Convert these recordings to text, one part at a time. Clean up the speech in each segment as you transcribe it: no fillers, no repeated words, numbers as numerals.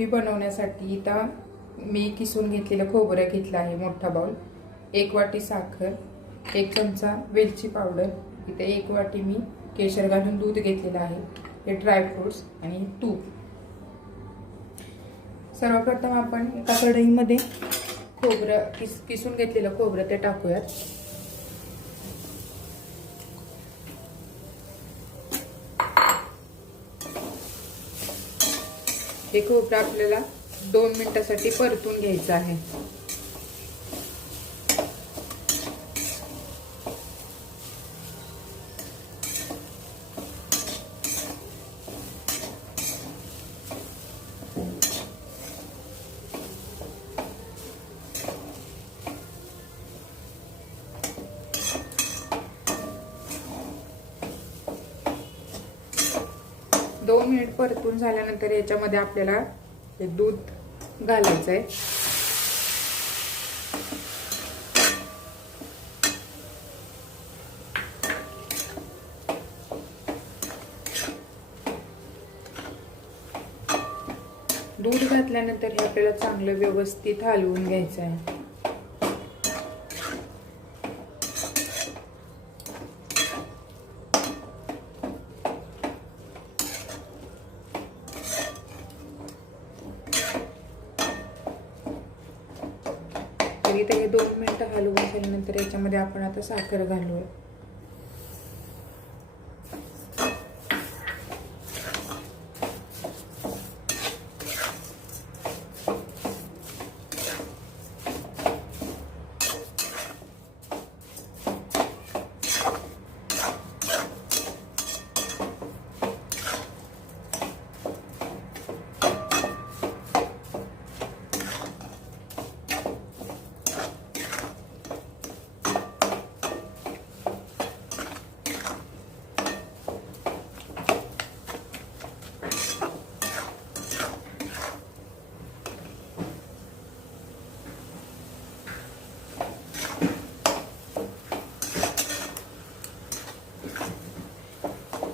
बर्फी बनवण्यासाठी इथं मी किसून घेतलेलं खोबरं घेतलं आहे मोठा बाउल, 1 वाटी साखर, 1 चमचा वेलची पावडर, इथे 1 वाटी मी केशर घालून दूध घेतलेलं आहे, हे ड्रायफ्रुट्स आणि तूप। सर्वप्रथम आपण एका कढईमध्ये खोबरं किसून घेतलेलं खोबरं ते टाकूयात। हे खोबरं आपल्याला 2 मिनिटांसाठी परतून घ्यायचं आहे। दोन मिनिट परतून झाल्यानंतर याच्यामध्ये आपल्याला हे दूध घालायचं आहे। दूध घातल्यानंतर हे आपल्याला चांगलं व्यवस्थित हलवून घ्यायचं आहे। इथे हे 2 मिनिटं हलवून झाल्यानंतर याच्यामध्ये आपण आता साखर घालूया।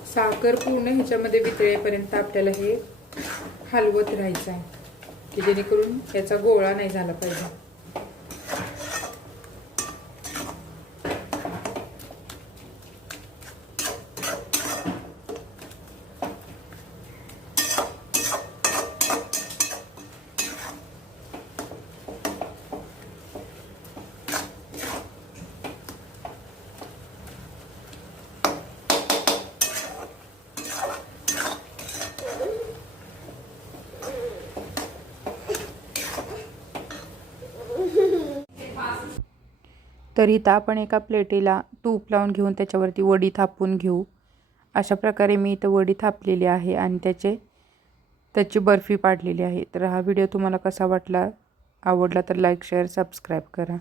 साखर पूर्ण ह्याच्यामध्ये वितळेपर्यंत आपल्याला हे हलवत राहायचं आहे, की जेणेकरून याचा गोळा नाही झाला पाहिजे। तर इथं आपण एका प्लेटीला तूप लावून घेऊन त्याच्यावरती वडी थापून घेऊ। अशा प्रकारे मी इथं वडी थापलेली आहे आणि त्याची बर्फी पाडलेली आहे। तर हा व्हिडिओ तुम्हाला कसा वाटला, आवडला तर लाईक शेअर सबस्क्राईब करा।